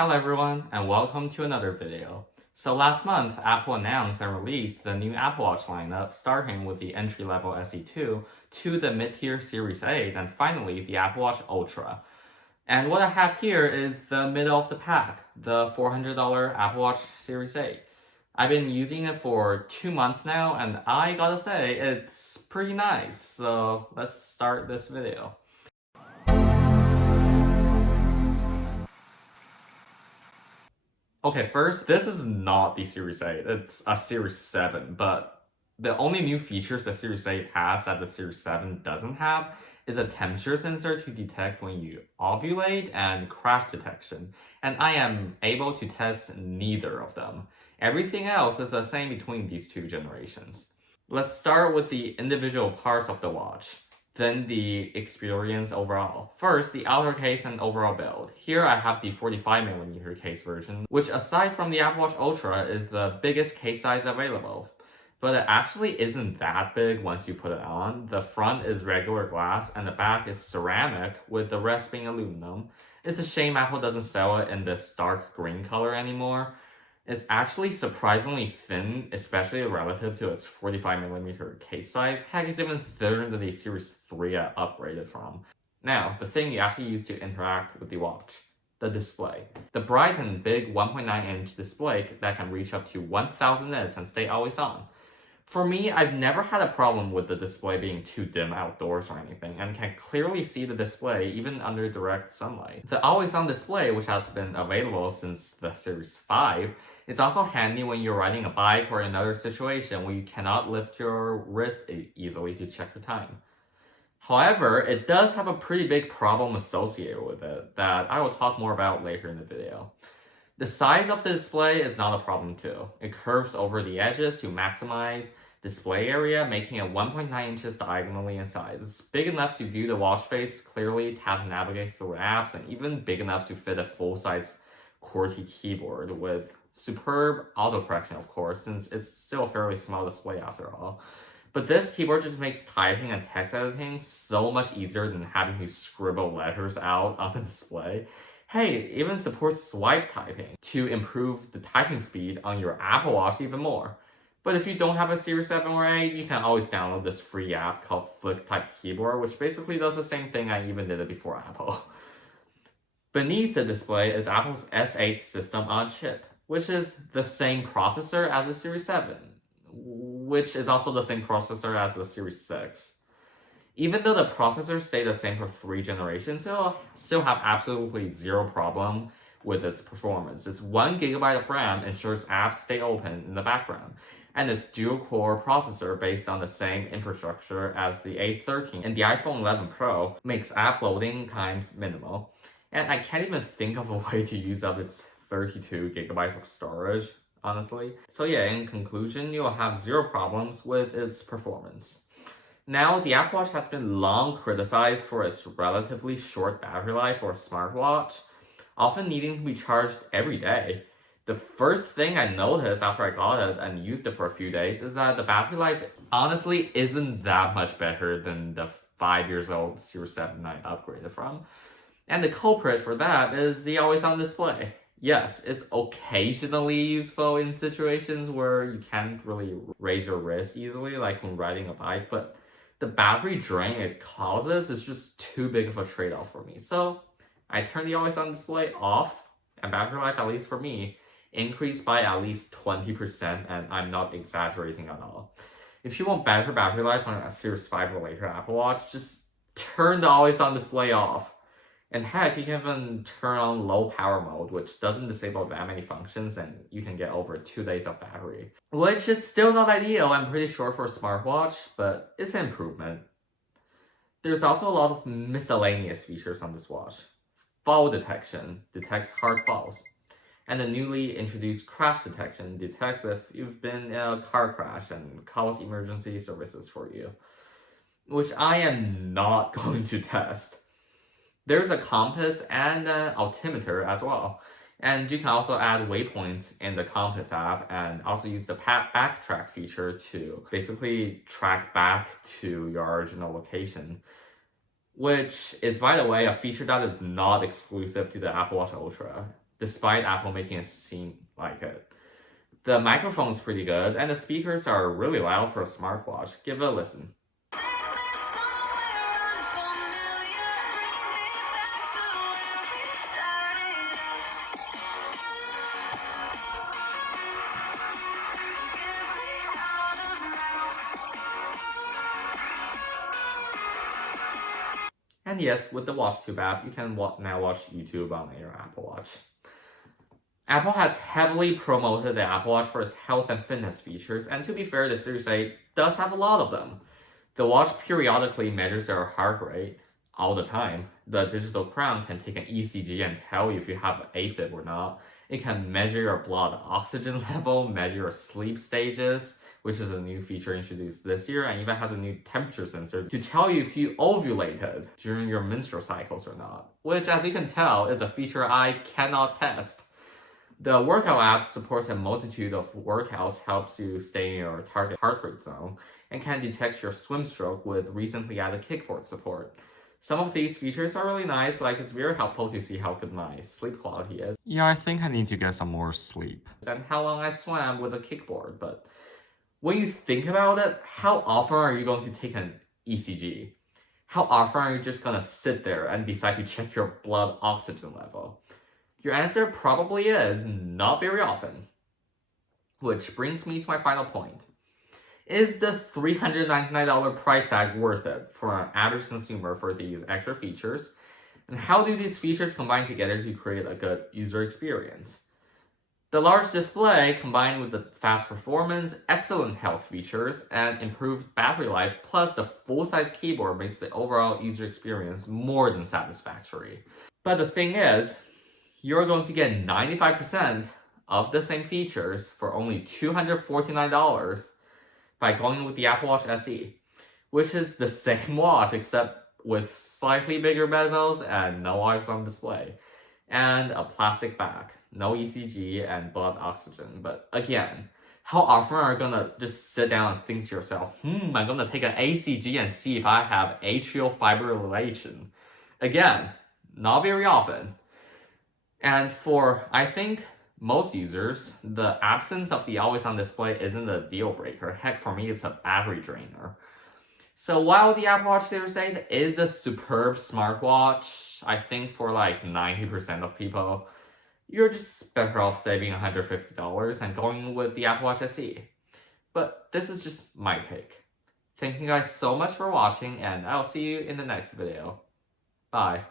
Hello everyone, and welcome to another video. So last month, Apple announced and released the new Apple Watch lineup, starting with the entry-level SE2 to the mid-tier Series 8, and finally the Apple Watch Ultra. And what I have here is the middle of the pack, the $400 Apple Watch Series 8. I've been using it for 2 months now, and I gotta say, it's pretty nice. So let's start this video. Okay, first, this is not the Series 8, it's a Series 7, but the only new features the Series 8 has that the Series 7 doesn't have is a temperature sensor to detect when you ovulate and crash detection, and I am able to test neither of them. Everything else is the same between these two generations. Let's start with the individual parts of the watch, then the experience overall. First, the outer case and overall build. Here I have the 45mm case version, which aside from the Apple Watch Ultra is the biggest case size available. But it actually isn't that big once you put it on. The front is regular glass and the back is ceramic, with the rest being aluminum. It's a shame Apple doesn't sell it in this dark green color anymore. It's actually surprisingly thin, especially relative to its 45mm case size. Heck, it's even thinner than the Series 3 I upgraded from. Now, the thing you actually use to interact with the watch. The display. The bright and big 1.9-inch display that can reach up to 1000 nits and stay always on. For me, I've never had a problem with the display being too dim outdoors or anything, and can clearly see the display even under direct sunlight. The always-on display, which has been available since the Series 5, is also handy when you're riding a bike or another situation where you cannot lift your wrist easily to check your time. However, it does have a pretty big problem associated with it that I will talk more about later in the video. The size of the display is not a problem too. It curves over the edges to maximize display area, making it 1.9 inches diagonally in size. It's big enough to view the watch face clearly, tap and navigate through apps, and even big enough to fit a full-size QWERTY keyboard with superb autocorrection, of course, since it's still a fairly small display after all. But this keyboard just makes typing and text editing so much easier than having to scribble letters out on the display. Hey, it even supports swipe typing to improve the typing speed on your Apple Watch even more. But if you don't have a Series 7 or 8, you can always download this free app called Flick Type Keyboard, which basically does the same thing. I even did it before Apple. Beneath the display is Apple's S8 system on chip, which is the same processor as the Series 7, which is also the same processor as the Series 6. Even though the processor stayed the same for 3 generations, it'll still have absolutely zero problem with its performance. Its 1GB of RAM ensures apps stay open in the background, and its dual-core processor based on the same infrastructure as the A13 and the iPhone 11 Pro makes app loading times minimal. And I can't even think of a way to use up its 32GB of storage, honestly. So yeah, in conclusion, you'll have zero problems with its performance. Now, the Apple Watch has been long criticized for its relatively short battery life for a smartwatch, often needing to be charged every day. The first thing I noticed after I got it and used it for a few days is that the battery life honestly isn't that much better than the 5 years old Series 7 I upgraded from. And the culprit for that is the always-on display. Yes, it's occasionally useful in situations where you can't really raise your wrist easily, like when riding a bike, but the battery drain it causes is just too big of a trade-off for me. So I turned the always-on display off, and battery life, at least for me, increased by at least 20%, and I'm not exaggerating at all. If you want better battery life on a Series 5 or later Apple Watch, just turn the always-on display off. And heck, you can even turn on low power mode, which doesn't disable that many functions, and you can get over 2 days of battery. Which is still not ideal, I'm pretty sure, for a smartwatch, but it's an improvement. There's also a lot of miscellaneous features on this watch. Fall detection detects hard falls. And the newly introduced crash detection detects if you've been in a car crash and calls emergency services for you. Which I am not going to test. There's a compass and an altimeter as well. And you can also add waypoints in the compass app and also use the backtrack feature to basically track back to your original location. Which is, by the way, a feature that is not exclusive to the Apple Watch Ultra. despite Apple making it seem like it. The microphone's pretty good, and the speakers are really loud for a smartwatch. Give it a listen. And yes, with the WatchTube app, you can now watch YouTube on your Apple Watch. Apple has heavily promoted the Apple Watch for its health and fitness features, and to be fair, the Series 8 does have a lot of them. The watch periodically measures your heart rate all the time. The digital crown can take an ECG and tell you if you have AFib or not. It can measure your blood oxygen level, measure your sleep stages, which is a new feature introduced this year, and even has a new temperature sensor to tell you if you ovulated during your menstrual cycles or not, which, as you can tell, is a feature I cannot test. The workout app supports a multitude of workouts, helps you stay in your target heart rate zone, and can detect your swim stroke with recently added kickboard support. Some of these features are really nice, like it's very helpful to see how good my sleep quality is. Yeah, I think I need to get some more sleep. And how long I swam with a kickboard, but when you think about it, how often are you going to take an ECG? How often are you just gonna sit there and decide to check your blood oxygen level? Your answer probably is not very often. Which brings me to my final point. Is the $399 price tag worth it for an average consumer for these extra features? And how do these features combine together to create a good user experience? The large display, combined with the fast performance, excellent health features, and improved battery life, plus the full-size keyboard, makes the overall user experience more than satisfactory. But the thing is, you're going to get 95% of the same features for only $249 by going with the Apple Watch SE, which is the same watch except with slightly bigger bezels and no always-on display, and a plastic back, no ECG and blood oxygen. But again, how often are you gonna just sit down and think to yourself, I'm gonna take an ACG and see if I have atrial fibrillation? Again, not very often. And for, I think, most users, the absence of the always-on display isn't a deal breaker. Heck, for me, it's a battery drainer. So while the Apple Watch Series 8 is a superb smartwatch, I think for like 90% of people, you're just better off saving $150 and going with the Apple Watch SE. But this is just my take. Thank you guys so much for watching, and I'll see you in the next video. Bye.